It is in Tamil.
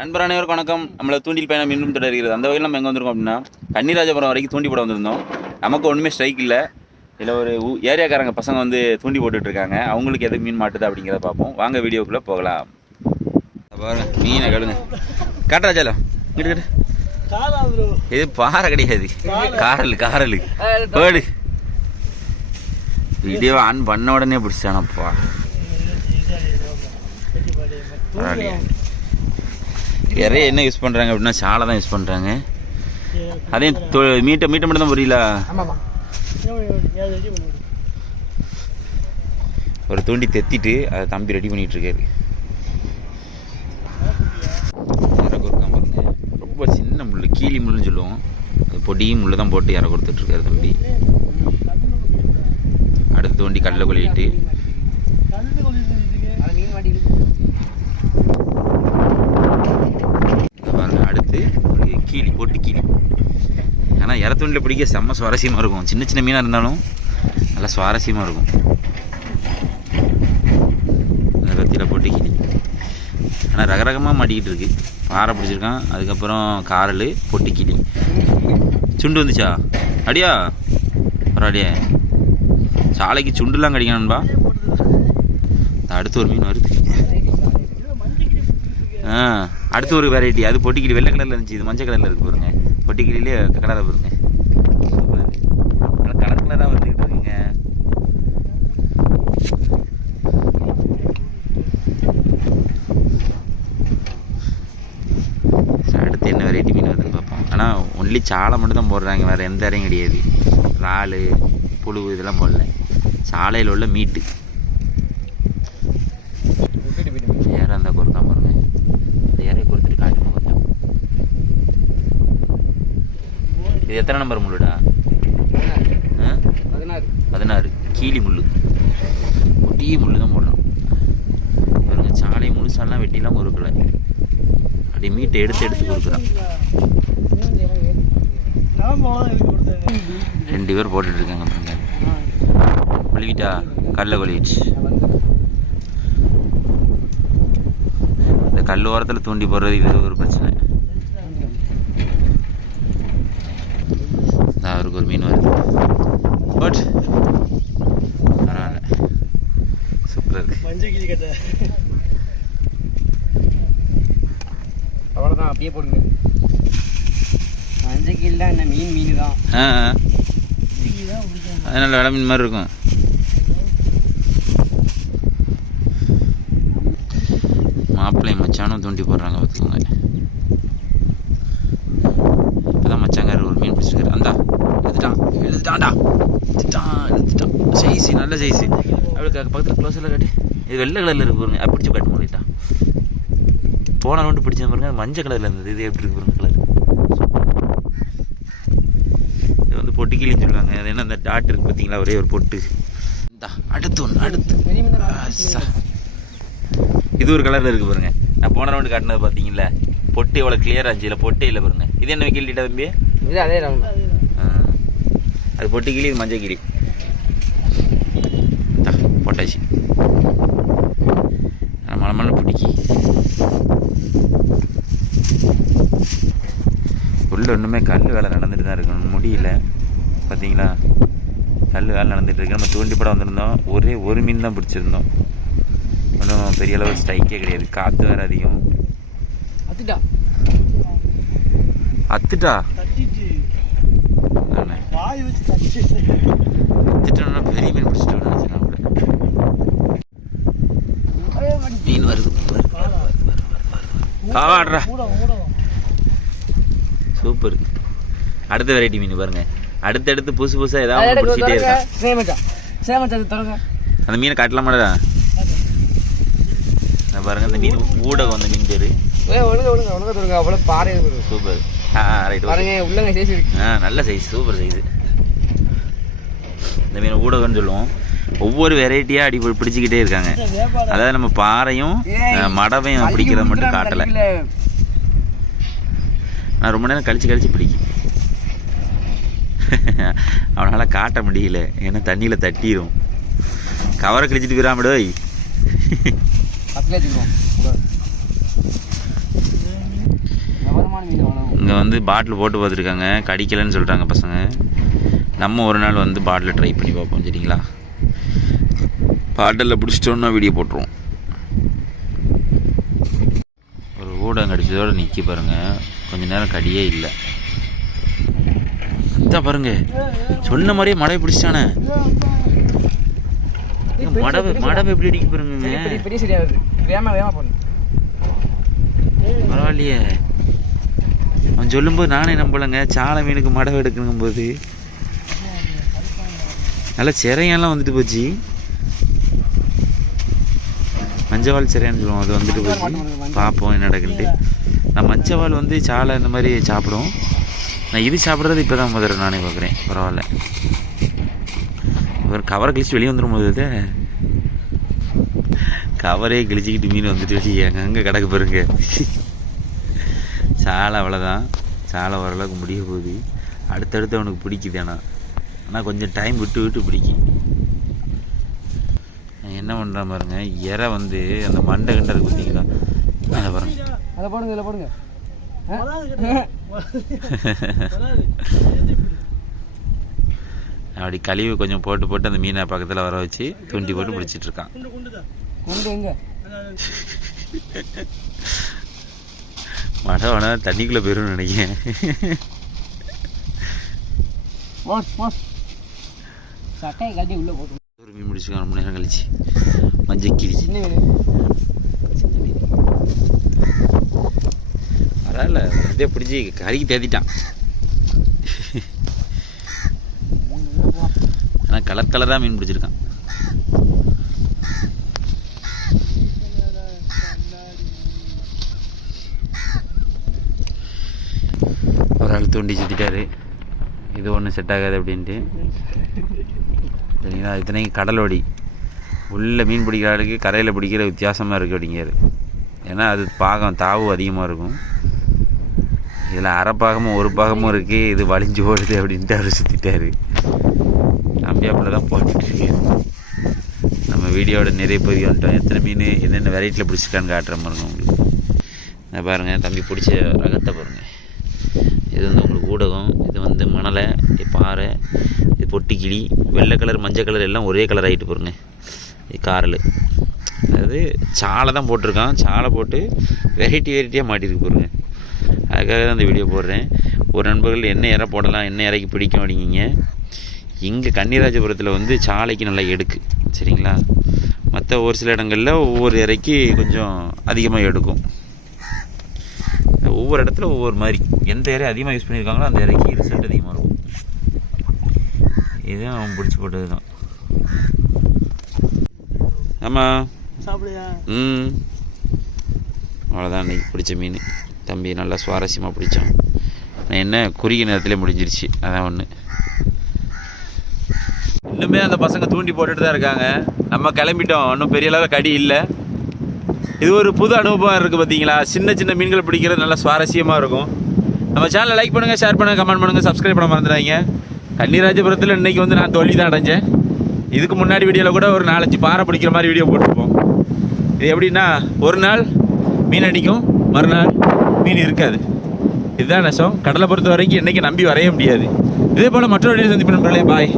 நண்பர் அனைவருக்கும் வணக்கம். நம்மளை தூண்டில் பயணம் இன்னும் தொடர்கிறது. அந்த வகையில் நம்ம எங்கே வந்திருக்கோம் அப்படின்னா கன்னிராஜபுரம் வரைக்கும் தூண்டி போட வந்திருந்தோம். நமக்கு ஒன்றுமே ஸ்ட்ரைக் இல்லை. இதில் ஒரு ஏரியாக்காரங்க பசங்க வந்து தூண்டி போட்டுட்ருக்காங்க. அவங்களுக்கு எது மீன் மாட்டுது அப்படிங்கிறத பார்ப்போம். வாங்க வீடியோக்குள்ளே போகலாம். பாருங்க மீனை கடுங்க காட்டுறாச்சாலோ கிட்ட இது பாறை கிடையாது, காரல் பேடு. வீடியோ ஆன் பண்ண உடனே பிடிச்சானப்பா. நிறைய என்ன யூஸ் பண்ணுறாங்க அப்படின்னா சாலை தான் யூஸ் பண்ணுறாங்க. அதையும் மீட்டை மட்டும் தான் புரியல. ஒரு தூண்டி தெத்திட்டு அதை தம்பி ரெடி பண்ணிட்டு இருக்காரு. ரொம்ப சின்ன முள், கீழி முள்ளுன்னு சொல்லுவோம். அது பொடியும் முள்ளு தான் போட்டு இற கொடுத்துட்டு இருக்காரு தம்பி. அடுத்து தோண்டி கடலை கொள்ளிட்டு பாருங்க. அடுத்து ஒரு கீழி போட்டு கீழி. ஆனால் இற தூண்டில் பிடிக்க செம்ம சுவாரஸ்யமாக இருக்கும். சின்ன சின்ன மீனாக இருந்தாலும் நல்லா சுவாரஸ்யமாக இருக்கும். கத்தியில் போட்டு கீழி. ஆனால் ரகரகமாக மாட்டிக்கிட்டு இருக்கு. பாறை பிடிச்சிருக்கான். அதுக்கப்புறம் காரல் பொட்டி கிளி. சுண்டு வந்துச்சா அடியா பரவாயில்லையே. சாலைக்கு சுண்டுலாம் கிடைக்கணும்பா. அடுத்து ஒரு மீன் வருது. அடுத்து ஒரு வெரைட்டி. அது பொட்டிக்கிளி வெள்ளை கலரில் இருந்துச்சு. இது மஞ்சள் கலரில் இருக்கு பாருங்க. பொட்டிக்கிளிலே கலராக பாருங்க. கலர் கலராக வந்துக்கிட்டு இருக்குங்க. அடுத்து என்ன வெரைட்டி மீன் வருதுன்னு பார்ப்போம். ஆனால் ஒன்லி சாலை மட்டும் தான் போடுறாங்க. வேறு எந்த இறையும் கிடையாது. இறால் புழு இதெல்லாம் போடல. சாலையில் உள்ள மீட்டு ஏற அந்த கொடுக்காம பாருங்க. இந்த இறையை கொடுத்துட்டு காட்டுமா கொஞ்சம். இது எத்தனை நம்பர் முள்ளுடா? 16 கீழி முள். ஒட்டிய முள் தான் போடுறோம் பாருங்க. சாலை முழுசாலாம் வெட்டிலாம் பொறுக்கலை. அப்படி மீட்டை எடுத்து கொடுக்குறான். 2 பேர் போட்டுட்டு இருக்காங்க பாருங்க. கொழுவிட்டா கல்லை கொழுவிச்சு. இந்த கல் ஓரத்தில் தூண்டி போடுறது இது ஒரு பிரச்சனை. அவருக்கு ஒரு மீன் வருது. பட் பரவாயில்ல, சூப்பராக இருக்கு. அவ்வளோதான், அப்படியே போடுங்க. மஞ்சள் கீழே என்ன மீன் தான். அதனால வெலை மீன் மாதிரி இருக்கும். மாப்பிள்ளை மச்சானும் தூண்டி போடுறாங்க பார்த்துக்கோங்க. இப்போதான் மச்சாங்கார் ஒரு மீன் பிடிச்சிருக்காரு. அந்தா எழுதுட்டான்டா. சைஸு நல்ல சைஸு. அவளுக்கு பக்கத்தில் க்ளோஸில் காட்டு. இது வெள்ளை கலரில் இருக்கு பாருங்க. அப்படி பிடிச்சி காட்டு முடிட்டா. போன ரவுண்டு பிடிச்சது பாருங்க. மஞ்சள் கலரில் இருந்தது. இது எப்படி இருக்கு பாருங்க கலர். இது வந்து பொட்டு கிளின்னு சொல்லுவாங்க. அது என்ன அந்த டாட் இருக்கு பார்த்தீங்களா, ஒரே ஒரு பொட்டு. அடுத்து ஒன்று அடுத்து இது ஒரு கலரில் இருக்குது பாருங்க. நான் போன ரவுண்டு காட்டினது பார்த்தீங்களா, பொட்டு எவ்வளோ கிளியராக இருந்துச்சு. இல்லை பொட்டே இல்லை பாருங்க. இது என்ன கிளிட்டா தம்பி? இது அதே ரவுண்டு. அது பொட்டு கிளி, இது மஞ்சள் கிளி. போட்டாச்சு. மழை பிடிக்கி உள்ள ஒன்றுமே கல் வேலை நடந்துட்டு தான் இருக்கணும். முடியல பார்த்தீங்களா, கல் வேலை நடந்துட்டு இருக்கு. நம்ம தூண்டி படம் வந்திருந்தோம். ஒரே ஒரு மீன் தான் பிடிச்சிருந்தோம். ஒன்றும் பெரிய அளவு ஸ்ட்ரைக்கே கிடையாது. காற்று வேறு அதிகம். அத்துட்டா அத்துட்டோம்னா பெரிய மீன் பிடிச்சிட்டோம் நினச்சேன். மீன் வருது. காவாடுறா சூப்பர். அடுத்த வெரைட்டி மீன் பாருங்க. அடுத்தடுத்து புதுசு புதுசாக ஏதாவது பிடிச்சிட்டே இருக்கா. அந்த மீனை காட்டலாமாடா பாருங்க. இந்த மீன் ஊடகம், அந்த மீன் பேரு சூப்பர். நல்ல சைஸ், சூப்பர் சைஸ். இந்த மீன் ஊடகம்னு சொல்லுவோம். ஒவ்வொரு வெரைட்டியாக அடி பிடிச்சிக்கிட்டே இருக்காங்க. அதாவது நம்ம பாறையும் மடவையும் பிடிக்கிறத மட்டும் காட்டலை. நான் ரொம்ப நேரம் கழிச்சு பிடிக்கும். அவனால் காட்ட முடியல. ஏன்னா தண்ணியில் தட்டிடும். கவரை கிழிச்சிட்டு போயிடாமடோய். தரமான மீன் வேணும். இங்கே வந்து பாட்டில் போட்டு பார்த்துருக்காங்க, கடிக்கலைன்னு சொல்கிறாங்க பசங்க. நம்ம ஒரு நாள் வந்து பாட்டில் ட்ரை பண்ணி பார்ப்போம் சரிங்களா. பாட்டிலில் பிடிச்சிட்டோன்னா வீடியோ போட்டுருவோம். ஒரு ஊடம் கடிச்சதோடு நிற்கி பாருங்கள், கொஞ்சம் நேரம் கடியே இல்லை. அதான் பாருங்க, சொன்ன மாதிரியே மடவை பிடிச்சிட்டானே. மடவை எப்படி அடிக்க பாருங்க. பெரிய சரியாகுது. வேகமாக போடணும். பரவாயில்லையே, அவன் சொல்லும்போது நானே நம்பலைங்க. சாலை மீனுக்கு மடவை எடுக்கணும் போது நல்லா சிறையெல்லாம் வந்துட்டு போச்சு. மஞ்சவாள் சிறையான்னு சொல்லுவோம், அது வந்துட்டு போச்சு. பார்ப்போம் என்ன நடக்குன்ட்டு. நான் மஞ்சவாள் வந்து சாலை இந்த மாதிரி சாப்பிடும். நான் இது சாப்பிட்றது இப்போ தான் முதல்ல நானே பார்க்குறேன். பரவாயில்ல, ஒரு கவரை கிழிச்சு வெளியே வந்துடும் போது கவரே கிழிச்சிக்கிட்டு மீன் வந்துட்டு வெளியே அங்கே கிடக்கு பாருங்க. சாலை அவ்வளோதான், சாலை ஓரளவுக்கு முடிய போகுது. அடுத்தடுத்து அவனுக்கு பிடிக்குது. ஆனால் கொஞ்சம் டைம் விட்டு விட்டு பிடிக்கும். நான் என்ன பண்ணுறேன் பாருங்க, இறை வந்து அந்த மண்டை கண்டை இருக்கு பார்த்தீங்களா, அதை பாருங்க. அதை போடுங்க, இதில் போடுங்க. அப்படி கழிவு கொஞ்சம் போட்டு போட்டு அந்த மீனை பக்கத்தில் வர வச்சு தூண்டி போட்டு பிடிச்சிட்டு இருக்கான். மழை தண்ணிக்குள்ளே போயிடும் நினைக்கிறேன். ஒரு மீன் முடிச்சுக்கான 3 நேரம் கழிச்சு மஞ்சக்கிளி சின்ன மீன். பரவாயில்ல, அப்படியே பிடிச்சி கறிக்கு தேத்திட்டான். ஆனால் கலர் கலராக மீன் பிடிச்சிருக்கான். ஒரு ஆள் தூண்டி சுற்றிட்டாரு. இது ஒன்றும் செட் ஆகாது அப்படின்ட்டு சரிங்களா. இத்தனைக்கு கடலோடி உள்ள மீன் பிடிக்கிற ஆளுக்கு கரையில் பிடிக்கிற வித்தியாசமாக இருக்குது அப்படிங்கிறாரு. ஏன்னா அது பாகம் தாவு அதிகமாக இருக்கும். இதில் அரை பாகமும் ஒரு பாகமும் இருக்குது, இது வலிஞ்சு ஓடுது அப்படின்ட்டு அவர் சுற்றிட்டாரு. நம்பியாப்பில் தான் போட்டுருக்கு. நம்ம வீடியோட நிறைய பதிவு வந்துட்டோம். எத்தனை மீன் என்னென்ன வெரைட்டியில் பிடிச்சிருக்கான்னு காட்டுற பாருங்க உங்களுக்கு. நான் பாருங்கள், தம்பி பிடிச்ச ரகத்தை பாருங்கள். இது வந்து உங்களுக்கு ஊடகம், இது வந்து மணலை, இது பாறை, இது பொட்டிக்கிளி, வெள்ளை கலர் மஞ்சள் கலர் எல்லாம் ஒரே கலர் ஆகிட்டு பாருங்க. இது காரல், அதாவது சாலை தான் போட்டிருக்கான். சாலை போட்டு வெரைட்டியாக மாட்டிருக்கு பாருங்க. அதுக்காக தான் இந்த வீடியோ போடுறேன். ஒரு நண்பர்கள் என்ன இறை போடலாம், என்ன இறைக்கு பிடிக்கும் அப்படிங்கிங்க. இங்கே கன்னிராஜபுரத்தில் வந்து சாலைக்கு நல்லா எடுக்கு சரிங்களா. மற்ற ஒரு சில இடங்களில் ஒவ்வொரு இறைக்கு கொஞ்சம் அதிகமாக எடுக்கும். ஒவ்வொரு இடத்துல ஒவ்வொரு மாதிரி எந்த இறை அதிகமாக யூஸ் பண்ணியிருக்காங்களோ அந்த இறைக்கு ரிசல்ட் அதிகமாக இருக்கும். இதுதான் அவன் பிடிச்சி போட்டது தான். ஆமாம் சாப்பிடுயா. அவ்வளோதான் இன்றைக்கி பிடிச்ச மீன். தம்பி நல்லா சுவாரஸ்யமாக பிடிச்சான். நான் என்ன குறுகிய நேரத்தில் முடிஞ்சிருச்சு, அதான் ஒன்று. இன்னுமே அந்த பசங்க தூண்டி போட்டுட்டு தான் இருக்காங்க. நம்ம கிளம்பிட்டோம், ஒன்றும் பெரிய அளவில் கடி இல்லை. இது ஒரு புது அனுபவம் இருக்குது பார்த்தீங்களா. சின்ன சின்ன மீன்கள் பிடிக்கிறது நல்லா சுவாரஸ்யமாக இருக்கும். நம்ம சேனலை லைக் பண்ணுங்கள், ஷேர் பண்ணுங்கள், கமெண்ட் பண்ணுங்கள், சப்ஸ்கிரைப் பண்ண மறந்துடாதீங்க. கன்னிராஜபுரத்தில் இன்றைக்கி வந்து நான் தோல்வி தான் அடைஞ்சேன். இதுக்கு முன்னாடி வீடியோவில் கூட ஒரு 4-5 பாறை பிடிக்கிற மாதிரி வீடியோ போட்டிருப்போம். இது எப்படின்னா, ஒரு நாள் மீன் அடிக்கும், மறுநாள் மீன் இருக்காது. இதுதான் நெசம். கடலை பொறுத்த வரைக்கும் இன்றைக்கி நம்பி வரைய முடியாது. இதே போல் மற்றொரு வீடியோ சந்திப்பு நண்பர்களே. பாய்.